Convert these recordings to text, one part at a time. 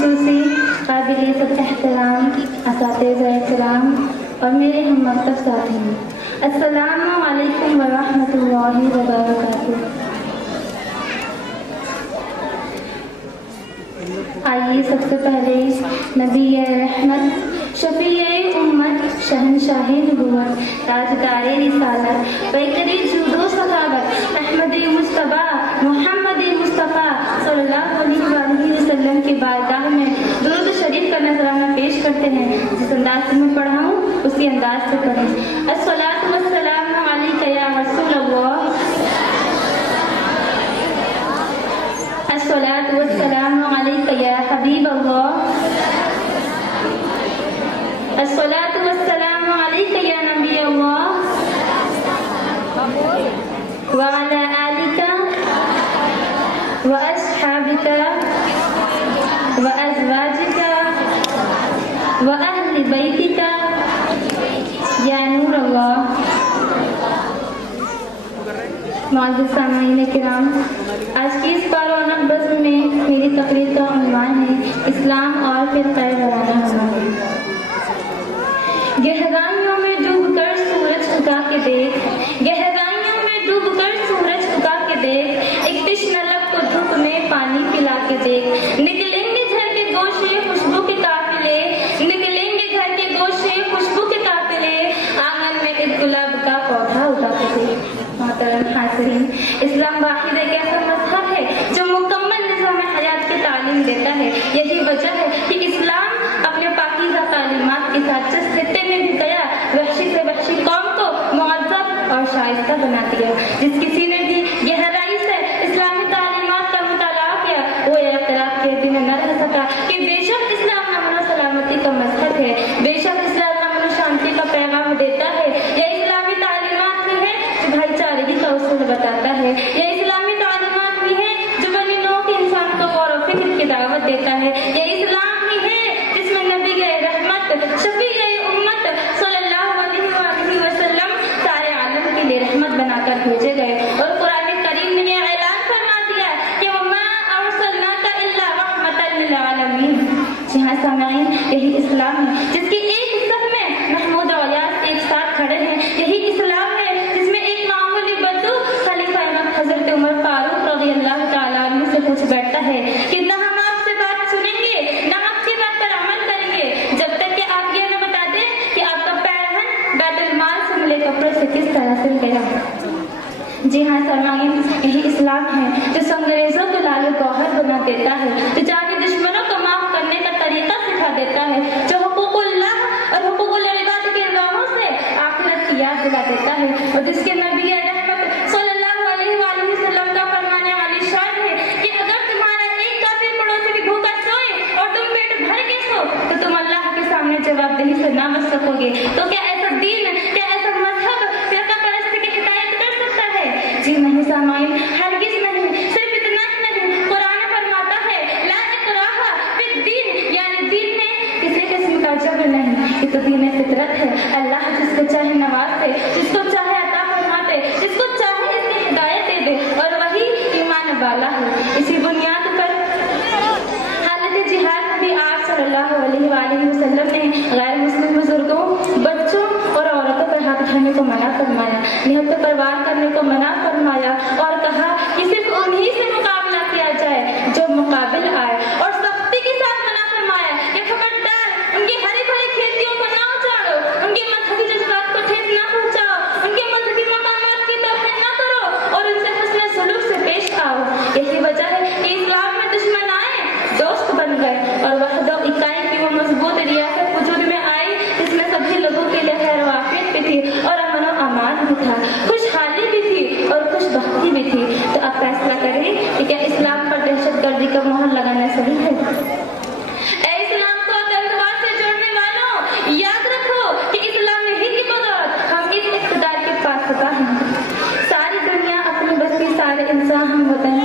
خصوصی قابل احترام اساتذہ کرام اور میرے ہم مکتب ساتھی، السلام علیکم ورحمۃ اللہ وبرکاتہ۔ آئیے سب سے پہلے نبی رحمت، شفیع امت، شہنشاہ نبوت، تاجدار رسالت، پیکر جود و سخاوت، احمد مصطفیٰ محمد مصطفیٰ صلی اللہ علیہ وآلہ وسلم کی بارگاہ میں درود شریف کا نذرانہ پیش کرتے ہیں۔ جس انداز سے میں پڑھا ہوں اسی انداز سے پڑھیں۔ الصلاۃ والسلام علیک یا رسول اللہ، الصلاۃ والسلام علیک یا حبیب اللہ، الصلاۃ والسلام علیک یا نبی اللہ، وعلی آلک واصحابک وازواجک واہل بیتک یا نور اللہ۔ معزز سامعین کرام، آج کی اس بارونق بزم میں میری تقریر کا عنوان ہے اسلام اور فرقہ وارانہ ہماری۔ گہرائیوں میں ڈوب کر سورج اگا کے دیکھ، گہرائیوں میں ڈوب کر سورج اگا کے دیکھ، ایک تشنہ لب کو دھوپ میں پانی پلا کے دیکھ، نکلیں گے گھر کے گوشے خوشبو کے قافلے، نکلیں گے گھر کے گوشے خوشبو کے قافلے، آنگن میں ایک گلاب کا پودا اگا کے دیکھ۔ محترم حاضرین، اسلام واحد ایک ایسا مذہب ہے جو مکمل نظام حیات کی تعلیم دیتا ہے۔ یہی وجہ ہے کہ اسلام اپنے پاکیزہ تعلیمات کے ساتھ جس خطے میں بھی گیا وحشی سے وحشی قوم کو معذب اور شائستہ بنا دیا۔ جس کسی نے بھی گہرائی سے اسلامی تعلیمات کا مطالعہ کیا وہ یہ اعتراف کے دن نہ رہ سکا کہ بے شک اسلام امن و سلامتی کا مذہب ہے، بے شک اسلام امن و شانتی کا پیغام دیتا ہے۔ یہ اسلامی تعلیمات بھی ہے جو بھائی چارگی کا اصول بتاتا ہے، یہ اسلامی تعلیمات بھی ہے جو بنی نوع کے انسان کو غور و فکر کی دعوت دیتا ہے، یہ اسلام بھی ہے جس میں نبی رحمت، شفیع امت صلی اللہ علیہ وآلہ وسلم سارے عالم کے لیے رحمت بنا کر بھیجے گئے۔ اور قرآن کریم نے یہ اعلان فرما دیا کہ وما ارسلناک الا رحمۃ للعالمین۔ جی ہاں سامعین، یہی اسلام ہے جس کی ایک صف میں محمود اور الیاس ایک ساتھ کھڑے ہیں، یہی اسلام ہے جس میں ایک معمولی بدو خلیفہ امام حضرت عمر فاروق رضی اللہ تعالیٰ عنہ سے پوچھ بیٹھتا ہے کہ نہ ہم آپ سے بات سنیں گے نہ آپ کی بات پر عمل کریں گے جب تک کہ آپ یہ نہ بتا دیں کہ آپ کا پیرہن بیت المال سے ملے کپڑے سے کس طرح سل گیا۔ جی ہاں سامعین، یہی اسلام ہے جو سنگریزوں کو لال گوہر بنا دیتا ہے، جو جانی دشمنوں کو معاف کرنے کا طریقہ سکھا دیتا ہے، جو حقوق اللہ اور حقوق العباد کے راہوں سے آخرت کی یاد دلا دیتا ہے، اور جس کے نبی رحمت صلی اللہ علیہ وآلہ وسلم کا فرمانے والی شان ہے کہ اگر تمہارا ایک کافر پڑوسی بھی بھوکا سوئے اور تم پیٹ بھر کے سو تو تم اللہ کے سامنے جواب دہی سے نہ بچ سکو گے۔ تو کیا ایسا دین، کیا ایسا مذہب فرقہ پرستی کی حکایت کر سکتا ہے؟ جی نہیں سامعین، ہرگز نہیں۔ صرف اتنا ہی نہیں، قرآن فرماتا ہے لا اکراہ فی الدین، یعنی دین میں کسی قسم کا جبر نہیں، یہ تو دین فطرت ہے۔ اللہ جس کو چاہے نواز دے، جس کو چاہے عطا فرما دے، جس کو چاہے اس کی ہدایت دے دے، اور وہی ایمان والا ہے۔ اسی بنیاد پر حالت جہاد میں بھی آپ صلی اللہ علیہ وآلہ وسلم نے غیر مسلم بزرگوں، بچوں اور عورتوں پر ہاتھ اٹھانے کو منع فرمایا، نہت پر وار کرنے کو منع فرمایا، اور کہا کہ صرف انہی سے مقابلہ کیا جائے جو مقابل آئے، اور سختی کے ساتھ منع فرمایا کہ خبردار ان کی ہری بھری کھیتیوں کو نہ اجاڑو، ان کے مذہبی جذبات کو ٹھیس نہ پہنچاؤ، ان کے مذہبی مقامات کی توہین نہ کرو، اور ان سے حسن سلوک سے پیش آؤ۔ یہی وجہ ہے کہ اسلام میں دشمن آئے دوست بن گئے، اور وحدت و اکائی کی وہ مضبوط ریاست وجود میں آئی جس میں سبھی لوگوں کے لیے خیر و عافیت بھی تھی اور امن و امان بھی تھا، خوشحالی بھی تھی اور خوش بختی بھی تھی۔ تو اب فیصلہ کریں کہ کیا اسلام پر دہشت گردی کا مہر لگانا صحیح ہے؟ اے اسلام کو آتنکواد سے جوڑنے والوں، یاد رکھو کہ اسلام ہی کی بدولت ہم اس اقتدار کے پاس پتا ہیں۔ ساری دنیا اپنی بستی سارے انسان ہم وطن،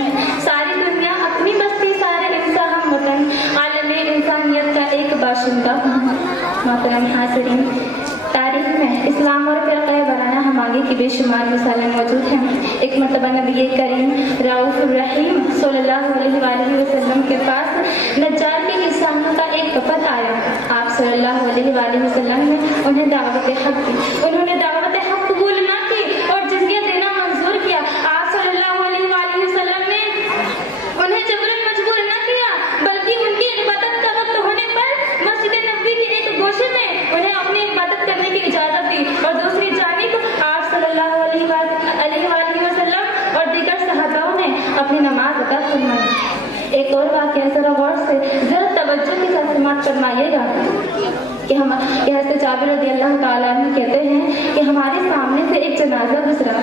ساری دنیا اپنی بستی سارے انسان ہم وطن، عالم انسانیت کا ایک باشندہ ہوں۔ محترم حاضرین، تاریخ میں اسلام اور فرقہ وارانہ ہماگی کی بے شمار مثالیں موجود ہیں۔ ایک مرتبہ نبی کریم رؤوف الرحیم صلی اللہ علیہ وآلہ وسلم کے پاس نجار کے इंसानों का एक वफद आया। आप सल्लल्लाहु अलैहि वसल्लम ने उन्हें दावत हक दी। उन्होंने दावत हक कबूल न की और जिज़िया देना मंजूर किया। आप सल्लल्लाहु अलैहि वसल्लम ने उन्हें जबरन मजबूर न किया, बल्कि उनकी इबादत का वक्त होने पर मस्जिद नबवी के एक गोशे में उन्हें अपनी इबादत करने की इजाजत दी और दूसरी जानिब आप सल्लल्लाहु अलैहि वसल्लम और दीगर सहाबाओं ने अपनी नमाज अदा फरमाई। एक और वाक़या जरा गौर से जरा तवज्जो के साथ समाअत फरमाइएगा कि हम हज़रत जाबिर रज़ियल्लाहु ताला अन्हु कहते हैं कि हमारे सामने से एक जनाजा गुजरा।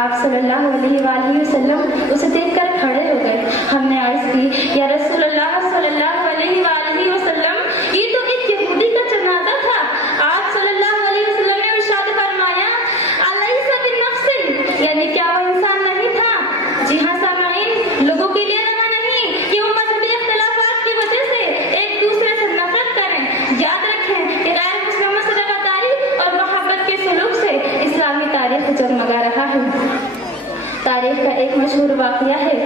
आप सल्लल्लाहु अलैहि वसल्लम उसे देखकर खड़े हो गए। हमने अर्ज़ की, या रसूलल्लाह सल्लल्लाहु अलैहि वसल्लम, ये तो एक यहूदी का जनाजा था। आप सल्लल्लाहु अलैहि वसल्लम ने इरशाद फरमाया, अलैसा बिनफ्सिन, यानी क्या वो इंसान नहीं था? जी हाँ सामाईन, लोगों के लिए रवा नहीं कि वो मजहबी इख्तिलाफात की वजह से एक दूसरे से नफरत करें। याद रखें कि गैर मुस्लिमों से रवादारी और मोहब्बत के सलूक से इस्लामी तारीख जगमगा रहा है। तारीख का एक मशहूर वाक़या है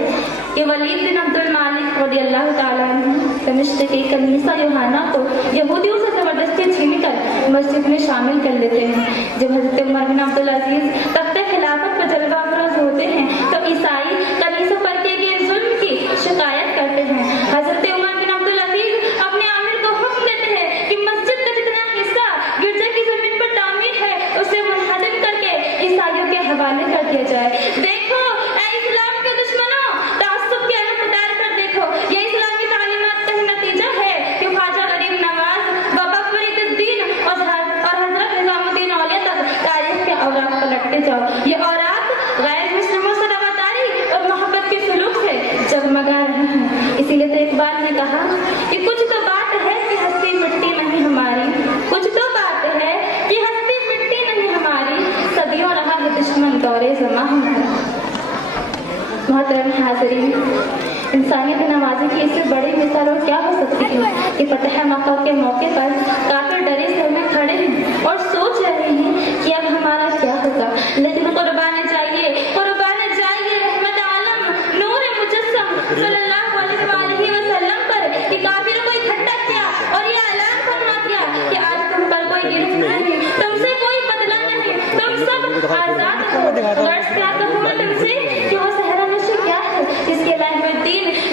कि वलीद बिन अब्दुल मालिक रज़ियल्लाहु ताला अन्हु दमिश्क की कनीसा योहाना को यहूदियों से जबरदस्ती छीनकर मस्जिद में शामिल कर लेते हैं। जब हज़रत उमर बिन अब्दुल अजीज तख्ते खिलाफत पर जलवा अफरोज होते हैं तो ईसाई कनीसों पर किए गए जुल्म की शिकायत करते हैं। हज़रत उमर बिन अब्दुल अजीज अपने आमिर को हुक्म देते हैं कि मस्जिद का जितना हिस्सा गिरजा की जमीन पर तामीर है उसे मुनहदम करके ईसाइयों के हवाले कर दिया जाए। देखो ऐ इस्लाम के दुश्मनों, तासुब के अलग कर देखो, ये इस्लामी तालीमात का नतीजा है कि ख्वाजा गरीब नवाज, बाबा फरीदुद्दीन और हजरत निजामुद्दीन औलिया तक तारीख के औराक पलटते जाओ। ये औराक गैर मुस्लिमों से रवादारी और मोहब्बत के सलूक से जगमगा रहे हैं। इसीलिए तो इकबाल ने कहा कि कुछ तो बात है कि हस्ती मिट्टी नहीं हमारी, कुछ तो बात है कि हस्ती मिट्टी नहीं हमारी, सदियों रहा है दुश्मन दौरे ज़मां हमारा। मोहतरम हाज़रीन, इंसानियत नवाजी की इससे बड़ी मिसाल और क्या हो सकती है कि फतह मक्का के मौके पर काफिर डरे सर में खड़े हैं और सोच रहे हैं कि अब हमारा क्या होगा। लेकिन कुर्बान जाइए रहमत आलम नूर मुजस्सम सल्लल्लाहु अलैहि वसल्लम पर कि काफिरों को इकट्ठा किया और ये ऐलान फरमा दिया कि आज तुम पर कोई गिरफ्त नहीं, तुमसे कोई बदला नहीं, तुम सब आजाद हो। गर्ज क्या कहूँ मैं तुमसे कि वो सहरा नशे क्या है जिसके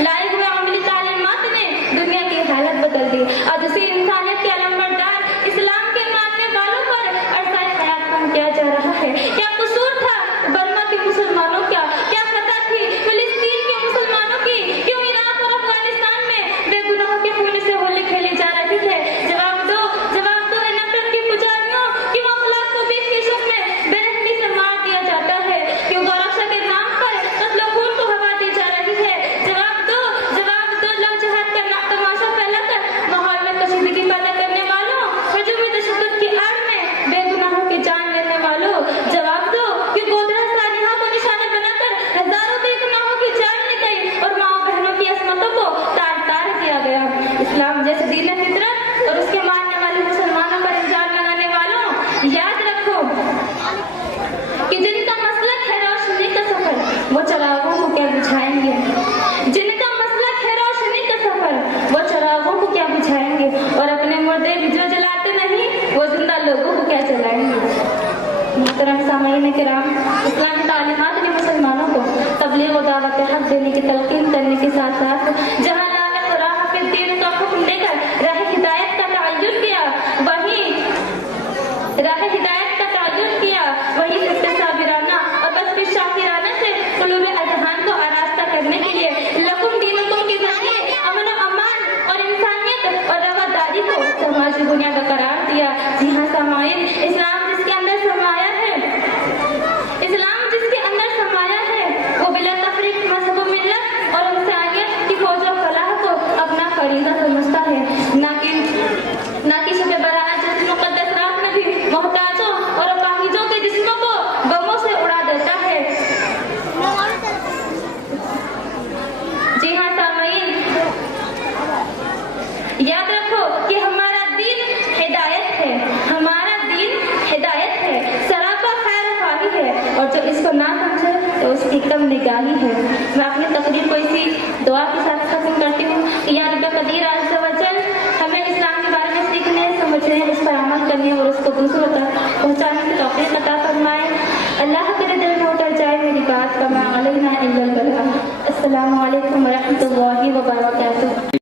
लाए हुए अमली तालीमात ने दुनिया की हालत बदल दी। आज उसी इंसानियत के अलमबरदार इस्लाम के मानने वालों पर अरसाए हयात कम किया जा रहा है। क्या कसूर था बर्मा के मुसलमानों का? क्या खता थी फिलिस्तीन के मुसलमानों की? क्यों इराक और अफगानिस्तान में बेगुनाहों के खून से होली खेली जा रही है? जवाब दो नफरत की पुजारियों, क्यों अखलाक को बीच के शक में बेरहमी से मार दिया जाता है? क्यों गौरक्षा के नाम पर कत्ल खून को हवा दी जा रही है? जवाब दो लव जहाद का तमाशा फैलाकर माहौल में कशीदगी पैदा करने वालों, हजूमी तशद्दुद की आड़ में बेगुनाहों की जान लेने वालों, जवाब दो कि गोदरा सालिहा को निशाना बनाकर हजारों बेगुनाहों की जान ली गई और माँ बहनों की असमतों को तार किया गया। इस्लाम जैसे दीन फितरत और उसके मानने वाले मुसलमानों पर इल्जाम लगाने वालों, याद रखो कि जिनका मसलक है रोशनी का सफर वो चरागों को क्या बुझाएंगे। जिनका मसलक है रोशनी का सफर वो चरागों को क्या बुझाएंगे और अपने मुर्दे भी जो जलाते नहीं वो जिंदा लोगों को क्या जलाएंगे। मोहतरम सामईन किराम, इस्लामी तालीमात ने मुसलमानों को तबलीग और दावत हक देने की तलकीन करने के साथ साथ जहाँ लानत और राह पे दीन का हुक्म देकर राह हिदायत का तय्युन किया, वही फिक्र साबिराना और बस शाकिराना से कुलूब अजहान को आरास्ता करने के लिए लकुम दीनुकुम के जरिए अमन और अमान और इंसानियत और रवादारी को समाजी बुनियाद करार दिया। जी हाँ सामाईन, इस्लाम जिसके अंदर समाया है वो बिला तफरीक मज़हब और मिल्लत और इंसानियत की फौज और फलाह को अपना फरीज़ा समझता है, ना कि शब बरात जैसी मुक़द्दस रात में भी मोहताजों और अपाहिजों के जिस्मों को बमों से उड़ा देता है। जी हाँ सामईन, याद रखो कि हमारा दीन हिदायत है, सरापा खैर ख्वाही है और जो इसको ना समझे तो उसकी कम निगाही है। मैं अपनी तकरीर को इसी दुआ के साथ खत्म करती हूँ। या रब कदीर अज़्ज़ व जल ہیں اس پر عمل کرنے اور اس کو دوسروں تک پہنچانے کی توفیق عطا فرمائے. اللہ کے دل میں اتر جائے میری بات کا ما علینا الا البلاغ. السلام علیکم ورحمۃ اللہ وبرکاتہ.